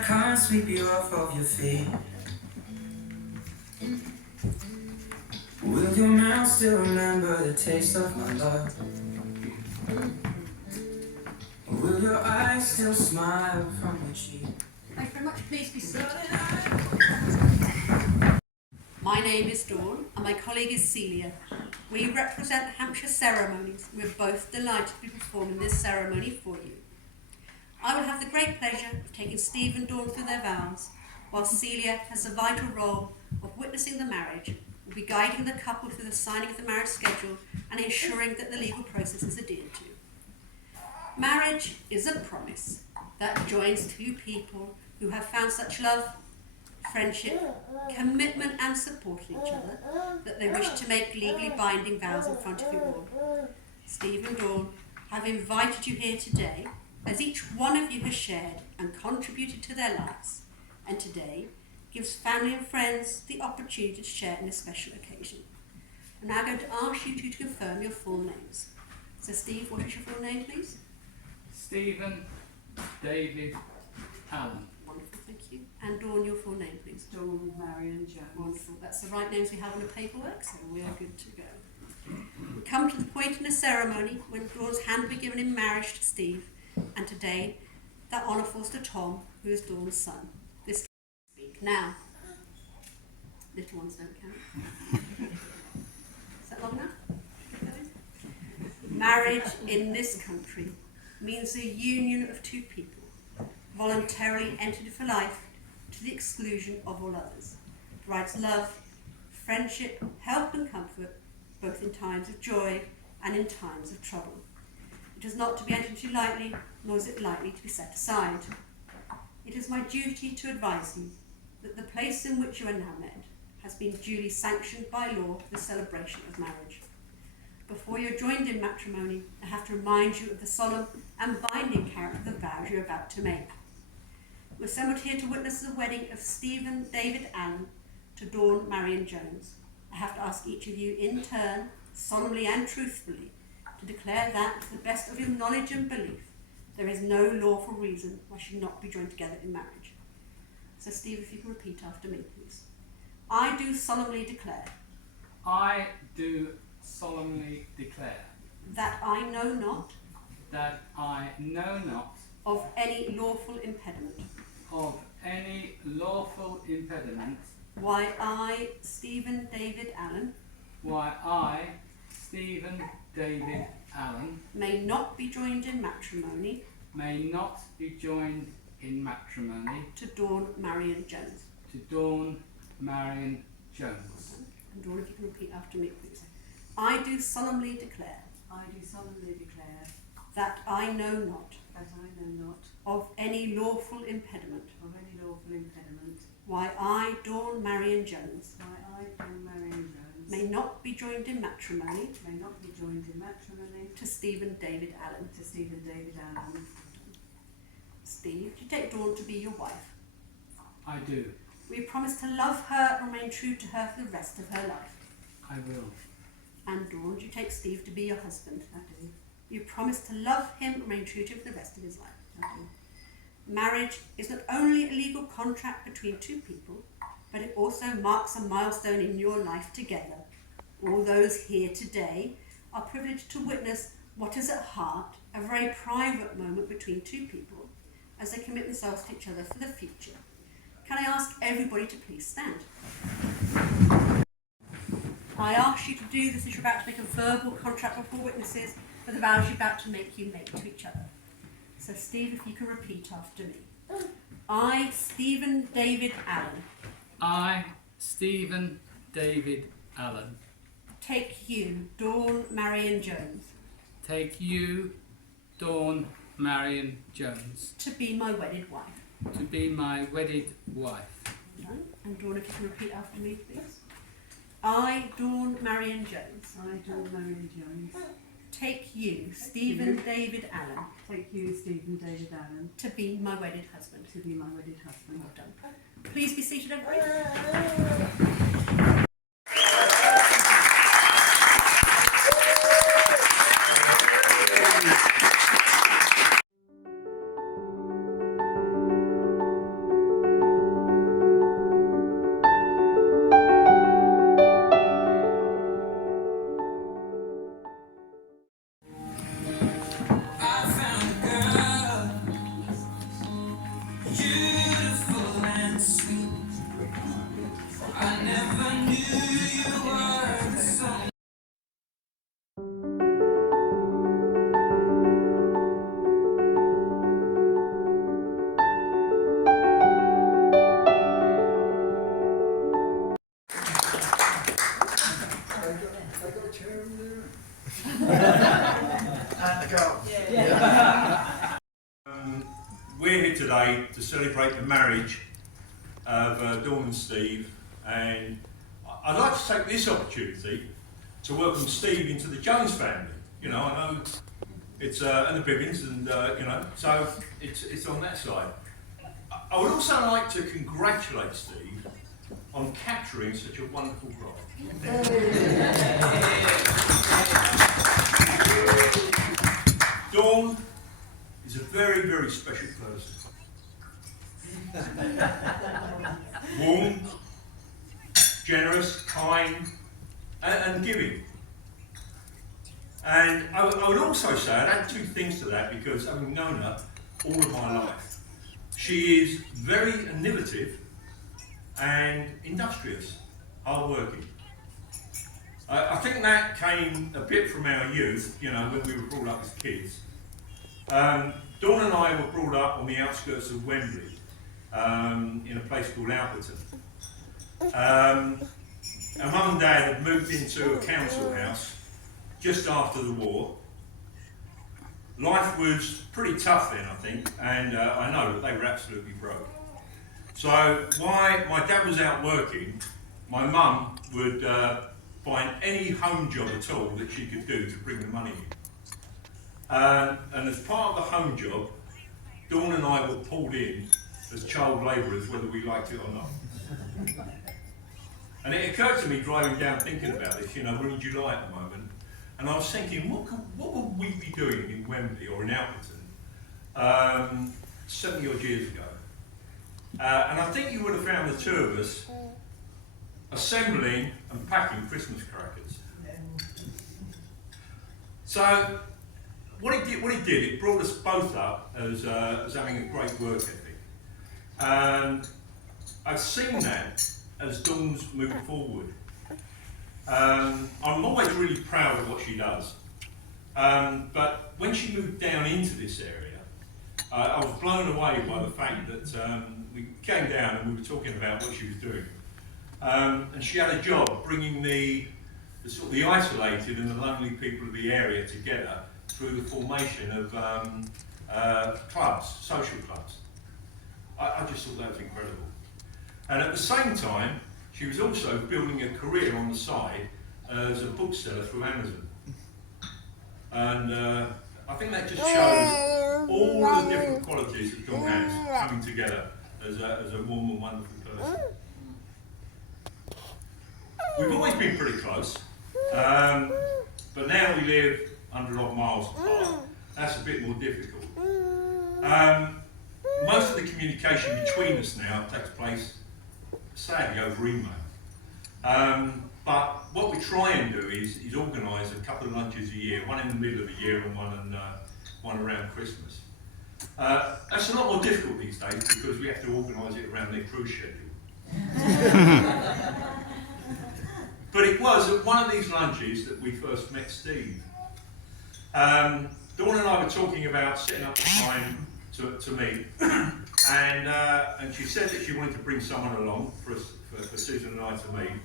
I can't sweep you off of your feet. Will your mouth still remember the taste of my love? Will your eyes still smile from your cheek? Thank you very much. Please be seated. My name is Dawn and my colleague is Celia. We represent Hampshire Ceremonies. We're both delighted to be performing this ceremony for you. I will have the great pleasure of taking Steve and Dawn through their vows, while Celia has the vital role of witnessing the marriage, will be guiding the couple through the signing of the marriage schedule and ensuring that the legal process is adhered to. Marriage is a promise that joins two people who have found such love, friendship, commitment and support in each other that they wish to make legally binding vows in front of you all. Steve and Dawn have invited you here today as each one of you has shared and contributed to their lives, and today gives family and friends the opportunity to share in a special occasion. I'm now going to ask you two to confirm your full names. So Steve, what is your full name, please? Stephen David Allen. Wonderful, thank you. And Dawn, your full name, please. Dawn Marion Jones. Wonderful. That's the right names we have on the paperwork, so we are good to go. We come to the point in the ceremony when Dawn's hand will be given in marriage to Steve, and today that honour falls to Tom, who is Dawn's son. This speak now. Little ones don't count. Is that long enough? Marriage in this country means the union of two people, voluntarily entered for life to the exclusion of all others. It provides love, friendship, help and comfort, both in times of joy and in times of trouble. It is not to be entered into lightly, nor is it lightly to be set aside. It is my duty to advise you that the place in which you are now met has been duly sanctioned by law for the celebration of marriage. Before you're joined in matrimony, I have to remind you of the solemn and binding character of the vows you're about to make. We're assembled here to witness the wedding of Stephen David Allen to Dawn Marion Jones. I have to ask each of you in turn, solemnly and truthfully, to declare that, to the best of your knowledge and belief, there is no lawful reason why you should not be joined together in marriage. So Steve, if you can repeat after me, please. I do solemnly declare. I do solemnly declare That I know not. that I know not Of any lawful impediment. of any lawful impediment Why I, Stephen David Allen, why I, Stephen David Allen, may not be joined in matrimony may not be joined in matrimony to Dawn Marion Jones. to Dawn Marion Jones. And Dawn, if you can repeat after me, please. I do solemnly declare I do solemnly declare that I know not that I know not of any lawful impediment of any lawful impediment why I, Dawn Marion Jones, why I, Dawn Marion Jones, may not be joined in matrimony may not be joined in matrimony to Stephen David Allen. to Stephen David Allen. Steve, do you take Dawn to be your wife? I do. Will you promise to love her and remain true to her for the rest of her life? I will. And Dawn, do you take Steve to be your husband? I do. You promise to love him and remain true to him for the rest of his life. I do. Marriage is not only a legal contract between two people, but it also marks a milestone in your life together. All those here today are privileged to witness what is at heart a very private moment between two people as they commit themselves to each other for the future. Can I ask everybody to please stand? I ask you to do this as you're about to make a verbal contract before witnesses for the vows you're about to make to each other. So Steve, if you can repeat after me. I, Stephen David Allen, I, Stephen David Allen, take you, Dawn Marion Jones, take you, Dawn Marion Jones, to be my wedded wife. to be my wedded wife. And Dawn, if you can repeat after me, please. I, Dawn Marion Jones, I, Dawn Marion Jones, take you, Stephen David Allen, take you, Stephen David Allen, to be my wedded husband. to be my wedded husband. Well done. Please be seated, everybody. We're here today to celebrate the marriage of Dawn and Steve, and I'd like to take this opportunity to welcome Steve into the Jones family. You know, I know it's and the Bibbins, and you know, so it's on that side. I would also like to congratulate Steve on capturing such a wonderful bride. Dawn is a very, very special person. Warm, generous, kind, and giving. And I would also say, I'd add two things to that, because having known her all of my life, she is very innovative and industrious, hard-working. I think that came a bit from our youth, you know, when we were brought up as kids. Dawn and I were brought up on the outskirts of Wembley, in a place called Alperton. Our mum and dad had moved into a council house just after the war. Life was pretty tough then, I think, and I know that they were absolutely broke. So while my dad was out working, my mum would find any home job at all that she could do to bring the money in. And as part of the home job, Dawn and I were pulled in as child labourers, whether we liked it or not. And it occurred to me driving down thinking about this, you know, we're in July at the moment, and I was thinking, what would we be doing in Wembley or in Alperton 70 odd years ago? And I think you would have found the two of us assembling and packing Christmas crackers. So what it did, it brought us both up as having a great work ethic. I've seen that as Dawn's moved forward. I'm always really proud of what she does. But when she moved down into this area, I was blown away by the fact that we came down and we were talking about what she was doing. And she had a job bringing the sort of the isolated and the lonely people of the area together through the formation of clubs, social clubs. I just thought that was incredible. And at the same time, she was also building a career on the side as a bookseller through Amazon. And I think that just shows all the different qualities that Dawn has coming together as a warm and wonderful person. We've always been pretty close, but now we live 100 odd miles apart. That's a bit more difficult. Most of the communication between us now takes place, sadly, over email. But what we try and do is organise a couple of lunches a year, one in the middle of the year and one around Christmas. That's a lot more difficult these days because we have to organise it around their cruise schedule. But it was at one of these lunches that we first met Steve. Dawn and I were talking about setting up the time to meet, and she said that she wanted to bring someone along for Susan and I to meet.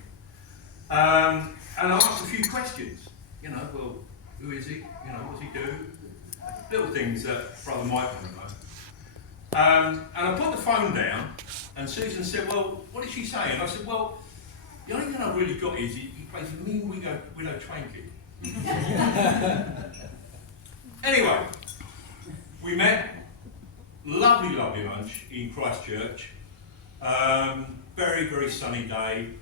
And I asked a few questions. You know, well, who is he? You know, what does he do? Little things that Brother Mike wanted to know. And I put the phone down, and Susan said, "Well, what did she say?" And I said, "Well, the only thing I've really got is he plays a mean widow twanky." Anyway, we met. Lovely lunch in Christchurch. Very, very sunny day.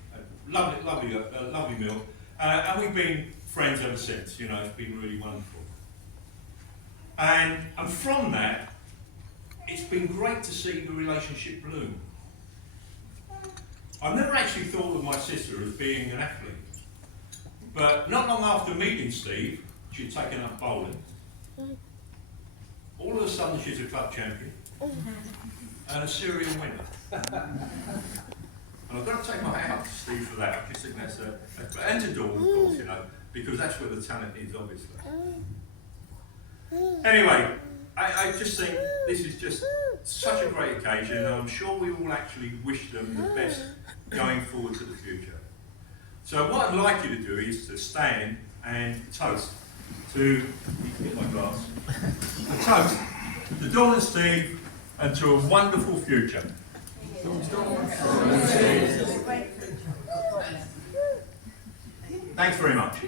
Lovely meal. And we've been friends ever since. You know, it's been really wonderful. And from that, it's been great to see the relationship bloom. I've never actually thought of my sister as being an athlete. But not long after meeting Steve, she'd taken up bowling. All of a sudden, she's a club champion and a serial winner. And I've got to take my hat off to Steve for that. I just think that's and to Dawn, of course, you know, because that's where the talent is, obviously. Anyway, I just think this is just such a great occasion, and I'm sure we all actually wish them the best going forward to the future. So what I'd like you to do is to stand and toast to get my glass. A toast to Dawn and Steve and to a wonderful future. Thanks very much.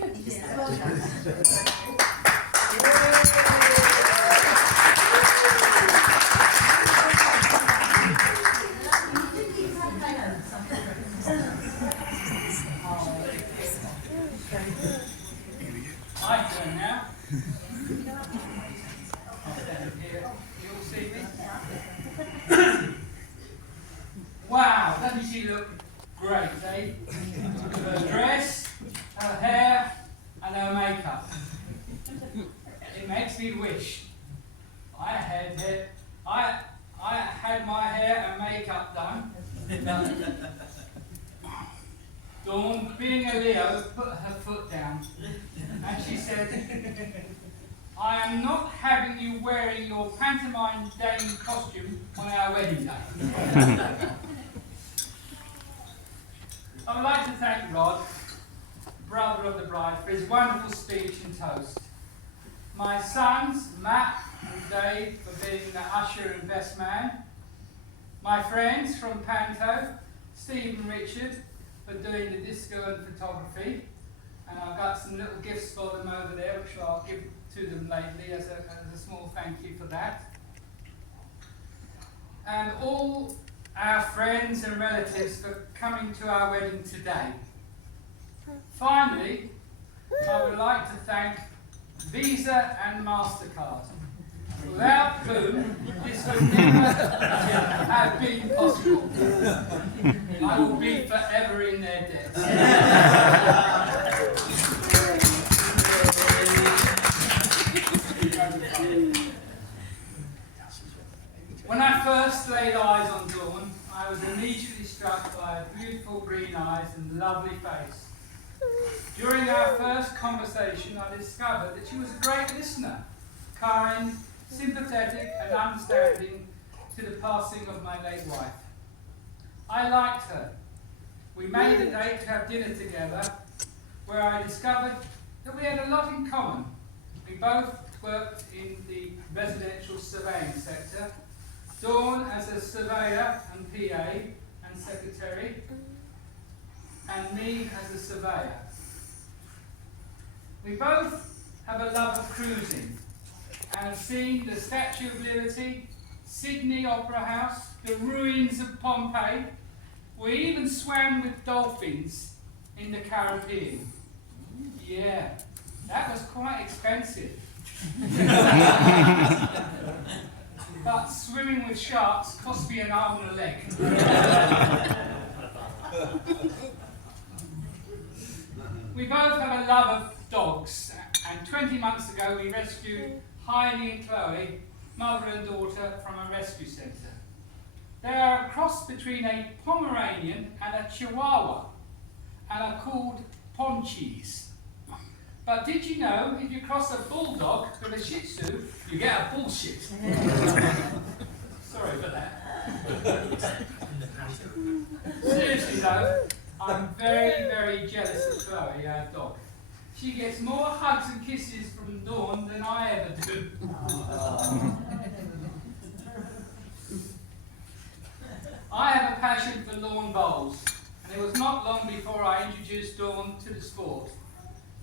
My turn now. I'll stand here. You all see me? Wow, doesn't she look great, eh? Her dress, her hair, and her makeup. It makes me wish I had my hair and makeup done. Dawn, being a Leo, put her foot down, and she said, I am not having you wearing your pantomime dame costume on our wedding day. I would like to thank Rod, brother of the bride, for his wonderful speech and toast. My sons, Matt and Dave, for being the usher and best man. My friends from Panto, Steve and Richard, for doing the disco and photography. And I've got some little gifts for them over there, which I'll give to them lately as a small thank you for that. And all our friends and relatives for coming to our wedding today. Finally, I would like to thank Visa and MasterCard, without whom this would never have been possible. I will be forever in their debt. When I first laid eyes on Dawn, I was immediately struck by her beautiful green eyes and lovely face. During our first conversation, I discovered that she was a great listener, kind, sympathetic and understanding to the passing of my late wife. I liked her. We made a date to have dinner together, where I discovered that we had a lot in common. We both worked in the residential surveying sector, Dawn as a surveyor and PA and secretary, and me as a surveyor. We both have a love of cruising and have seen the Statue of Liberty, Sydney Opera House, the ruins of Pompeii. We even swam with dolphins in the Caribbean. Yeah, that was quite expensive. But swimming with sharks cost me an arm and a leg. We both have a love of dogs, and 20 months ago we rescued Heidi and Chloe, mother and daughter, from a rescue centre. They are a cross between a Pomeranian and a Chihuahua, and are called Ponchies. But did you know, if you cross a bulldog with a Shih Tzu, you get a bullshit? Sorry for that. Seriously though, I'm very, very jealous of Chloe, our dog. She gets more hugs and kisses from Dawn than I ever do. I have a passion for lawn bowls, and it was not long before I introduced Dawn to the sport.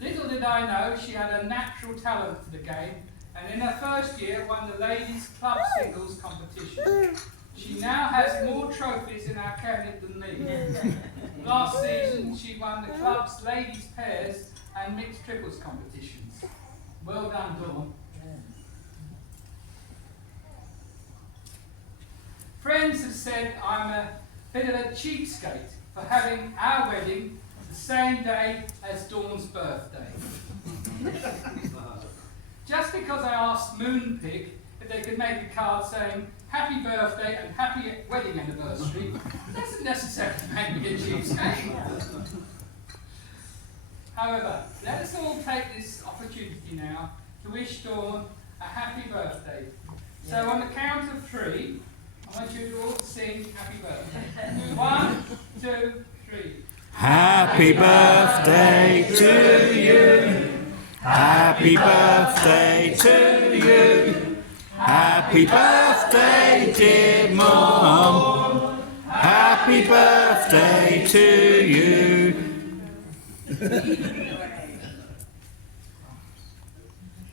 Little did I know she had a natural talent for the game, and in her first year won the ladies' club singles competition. She now has more trophies in our cabinet than me. Last season she won the club's ladies' pairs and mixed triples competitions. Well done, Dawn. Friends have said I'm a bit of a cheapskate for having our wedding the same day as Dawn's birthday. Just because I asked Moonpig if they could make a card saying happy birthday and happy wedding anniversary doesn't necessarily make me a cheapskate. However, let us all take this opportunity now to wish Dawn a happy birthday. So on the count of 3, I want you to all sing happy birthday. 1, 2, 3. Happy birthday to you. Happy birthday to you. Happy birthday, dear Mum. Happy birthday to you.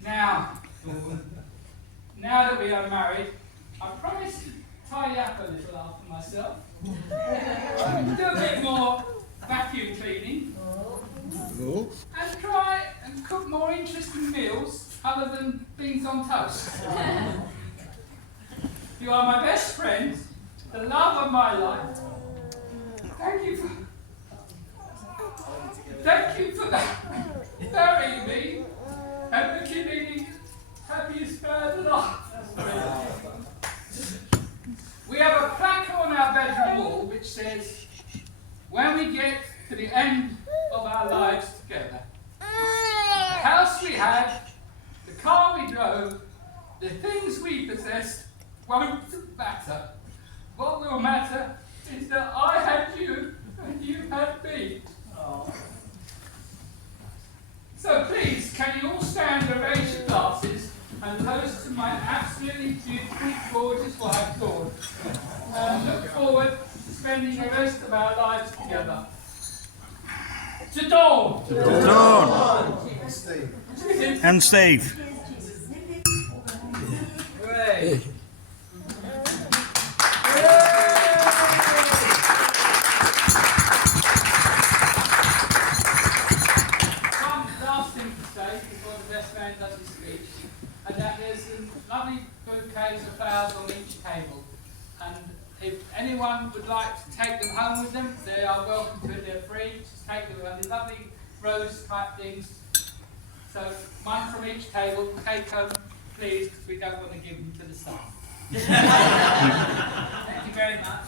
Now that we are married, I promise to tidy up a little after myself. Do a bit more vacuum cleaning. And try and cook more interesting meals other than things on toast. You are my best friend, the love of my life. Thank you for marrying me and making me the happiest man alive. We have a plaque on our bedroom wall which says, when we get to the end of our lives together, the house we had, the car we drove, the things we possessed won't matter. What will matter is that I had you and you had me. So please, can you all stand and raise your glasses and toast to my absolutely beautiful, gorgeous wife, Dawn, and look forward to spending the rest of our lives together. To Dawn! Dawn. And Steve. Hooray! One last thing to say before the best man does his speech, and that there's some lovely bouquets of flowers on each table. And if anyone would like to take them home with them, they are welcome to it. They're free. Just take them around. These lovely rose type things. So one from each table. Take home, please, because we don't want to give them to the staff. Thank you very much.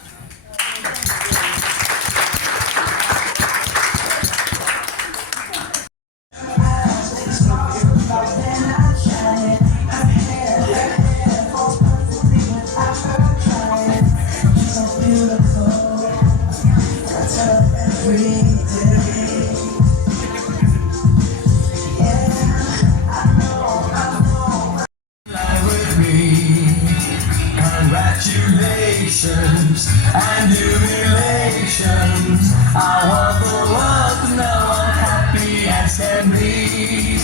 Congratulations and jubilations. I want the world to know I'm happy as can be.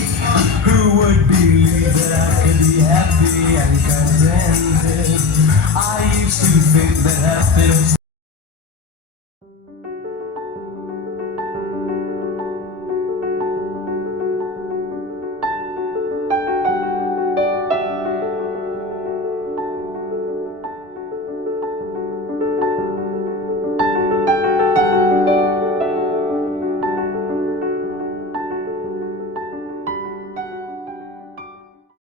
Who would believe that I could be happy and contented? I used to think that happiness